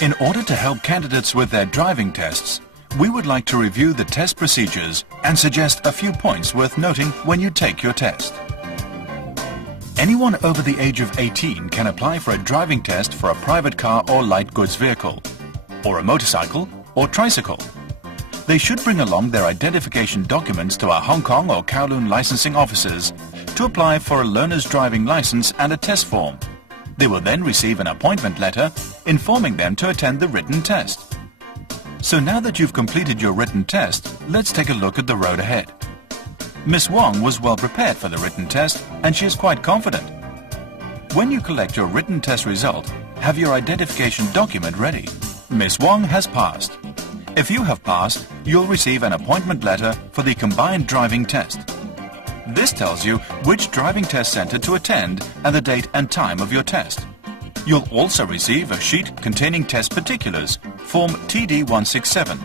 In order to help candidates with their driving tests, we would like to review the test procedures and suggest a few points worth noting when you take your test. Anyone over the age of 18 can apply for a driving test for a private car or light goods vehicle, or a motorcycle or tricycle. They should bring along their identification documents to our Hong Kong or Kowloon licensing offices to apply for a learner's driving license and a test form. They will then receive an appointment letter informing them to attend the written test. So now that you've completed your written test, let's take a look at the road ahead. Miss Wong was well prepared for the written test and she is quite confident. When you collect your written test result, have your identification document ready. Miss Wong has passed. If you have passed, you'll receive an appointment letter for the combined driving test. This tells you which driving test center to attend and the date and time of your test. You'll also receive a sheet containing test particulars, form TD167,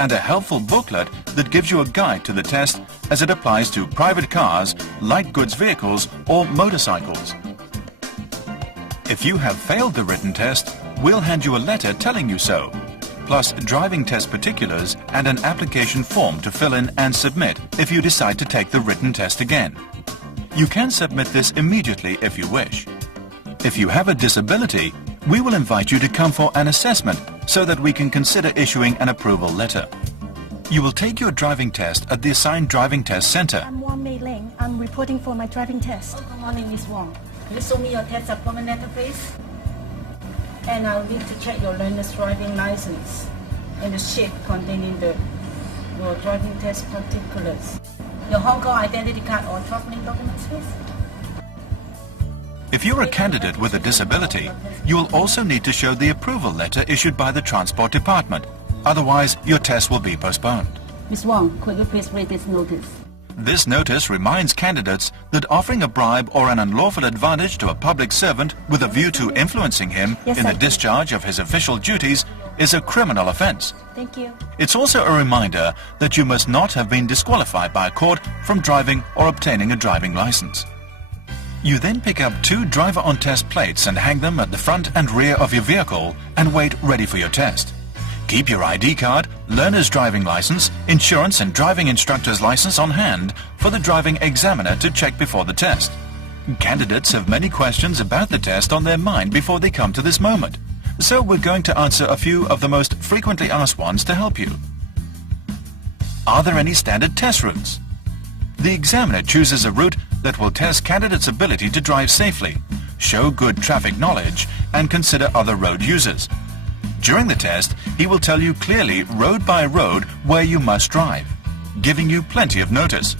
and a helpful booklet that gives you a guide to the test as it applies to private cars, light goods vehicles or motorcycles. If you have failed the written test, we'll hand you a letter telling you so, plus driving test particulars and an application form to fill in and submit if you decide to take the written test again. You can submit this immediately if you wish. If you have a disability, we will invite you to come for an assessment so that we can consider issuing an approval letter. You will take your driving test at the assigned driving test center. I'm Wong Mei Ling. I'm reporting for my driving test. Good morning, Miss Wong. Can you show me your test appointment letter, please? And I'll need to check your learner's driving license and the sheet containing your driving test particulars. Your Hong Kong identity card or traveling documents, please. If you're a candidate with a disability, you will also need to show the approval letter issued by the Transport Department. Otherwise, your test will be postponed. Miss Wong, could you please read this notice? This notice reminds candidates that offering a bribe or an unlawful advantage to a public servant with a view to influencing him in the discharge of his official duties is a criminal offence. Thank you. It's also a reminder that you must not have been disqualified by a court from driving or obtaining a driving licence. You then pick up 2 driver-on-test plates and hang them at the front and rear of your vehicle and wait ready for your test. Keep your ID card, learner's driving license, insurance and driving instructor's license on hand for the driving examiner to check before the test. Candidates have many questions about the test on their mind before they come to this moment, so we're going to answer a few of the most frequently asked ones to help you. Are there any standard test routes? The examiner chooses a route that will test candidates' ability to drive safely, show good traffic knowledge and consider other road users. During the test, he will tell you clearly road by road where you must drive, giving you plenty of notice.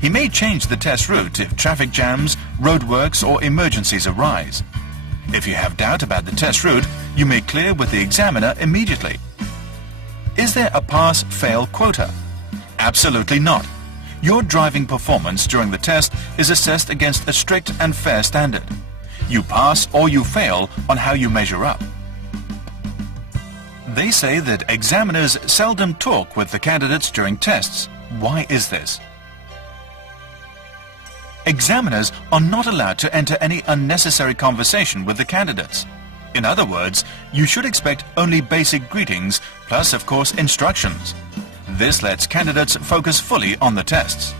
He may change the test route if traffic jams, roadworks or emergencies arise. If you have doubt about the test route, you may clear with the examiner immediately. Is there a pass-fail quota? Absolutely not. Your driving performance during the test is assessed against a strict and fair standard. You pass or you fail on how you measure up. They say that examiners seldom talk with the candidates during tests. Why is this? Examiners are not allowed to enter any unnecessary conversation with the candidates. In other words, you should expect only basic greetings, plus of course instructions. This lets candidates focus fully on the tests.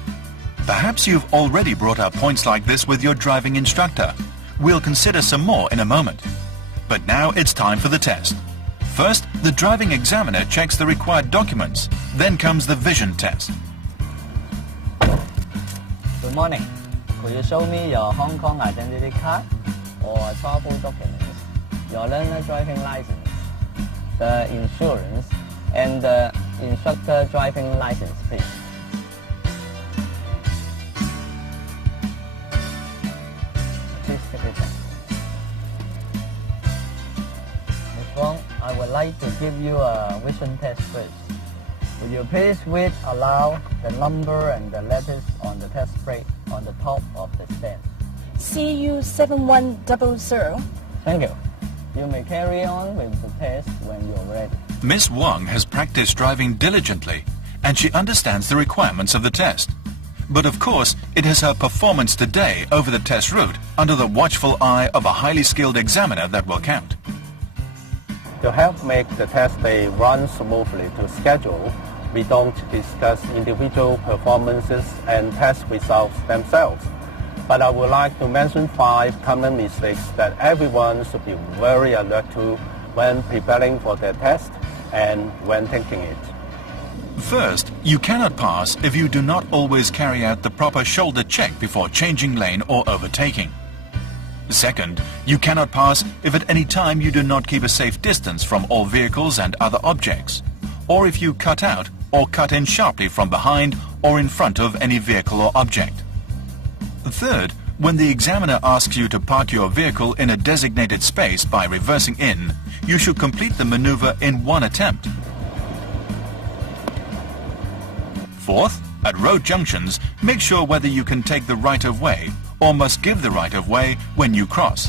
Perhaps you've already brought up points like this with your driving instructor. We'll consider some more in a moment. But now it's time for the test. First, the driving examiner checks the required documents. Then comes the vision test. Good morning. Could you show me your Hong Kong identity card or travel documents, your learner driving license, the insurance, and the instructor driving license, please? Please take it down. Ms. Wong, I would like to give you a vision test first. Would you please read aloud the number and the letters on the test plate on the top of the stand? CU7100. Thank you. You may carry on with the test when you're ready. Miss Wong has practiced driving diligently and she understands the requirements of the test. But of course, it is her performance today over the test route under the watchful eye of a highly skilled examiner that will count. To help make the test day run smoothly to schedule, we don't discuss individual performances and test results themselves. But I would like to mention 5 common mistakes that everyone should be very alert to when preparing for their test and when taking it. First, you cannot pass if you do not always carry out the proper shoulder check before changing lane or overtaking. Second, you cannot pass if at any time you do not keep a safe distance from all vehicles and other objects, or if you cut out or cut in sharply from behind or in front of any vehicle or object. Third, when the examiner asks you to park your vehicle in a designated space by reversing in, you should complete the maneuver in one attempt. Fourth, at road junctions, make sure whether you can take the right-of-way or must give the right-of-way when you cross.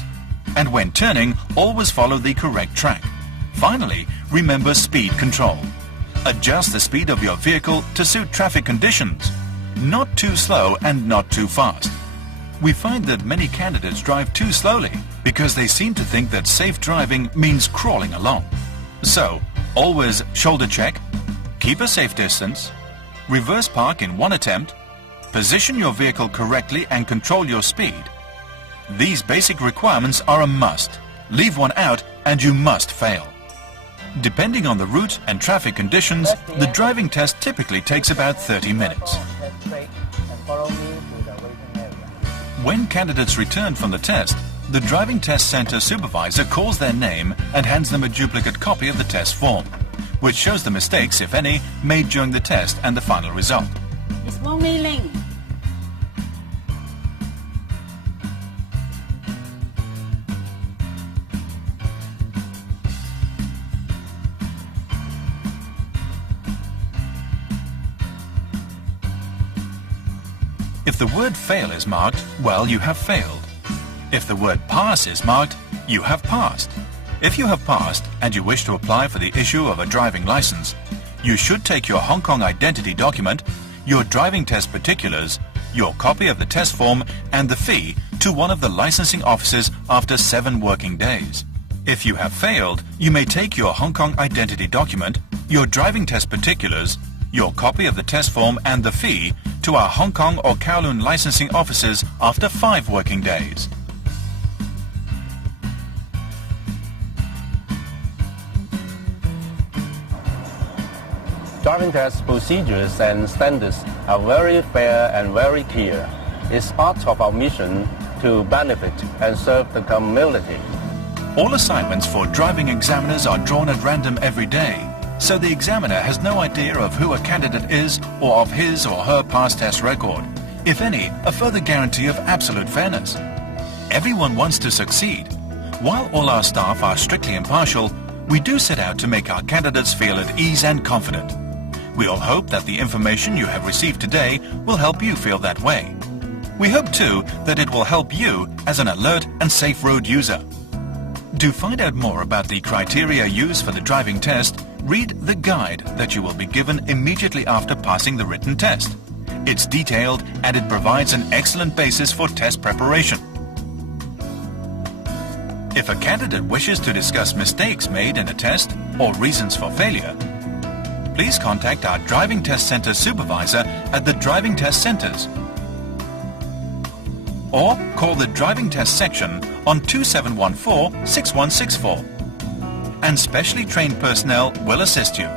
And when turning, always follow the correct track. Finally, remember speed control. Adjust the speed of your vehicle to suit traffic conditions. Not too slow and not too fast. We find that many candidates drive too slowly because they seem to think that safe driving means crawling along. So, always shoulder check, keep a safe distance, reverse park in one attempt, position your vehicle correctly and control your speed. These basic requirements are a must. Leave one out and you must fail. Depending on the route and traffic conditions, the driving test typically takes about 30 minutes. When candidates return from the test, the driving test center supervisor calls their name and hands them a duplicate copy of the test form, which shows the mistakes, if any, made during the test and the final result. It's Wong Mei Ling. If the word fail is marked, well, you have failed. If the word pass is marked, you have passed. If you have passed and you wish to apply for the issue of a driving license, you should take your Hong Kong identity document, your driving test particulars, your copy of the test form and the fee to one of the licensing offices after 7 working days. If you have failed, you may take your Hong Kong identity document, your driving test particulars, your copy of the test form and the fee to our Hong Kong or Kowloon licensing offices after 5 working days. Driving test procedures and standards are very fair and very clear. It's part of our mission to benefit and serve the community. All assignments for driving examiners are drawn at random every day, so the examiner has no idea of who a candidate is or of his or her past test record. If any, a further guarantee of absolute fairness. Everyone wants to succeed. While all our staff are strictly impartial, we do set out to make our candidates feel at ease and confident. We all hope that the information you have received today will help you feel that way. We hope too that it will help you as an alert and safe road user. To find out more about the criteria used for the driving test, read the guide that you will be given immediately after passing the written test. It's detailed and it provides an excellent basis for test preparation. If a candidate wishes to discuss mistakes made in a test or reasons for failure, please contact our Driving Test Center supervisor at the Driving Test Centers or call the Driving Test section on 2714-6164 and specially trained personnel will assist you.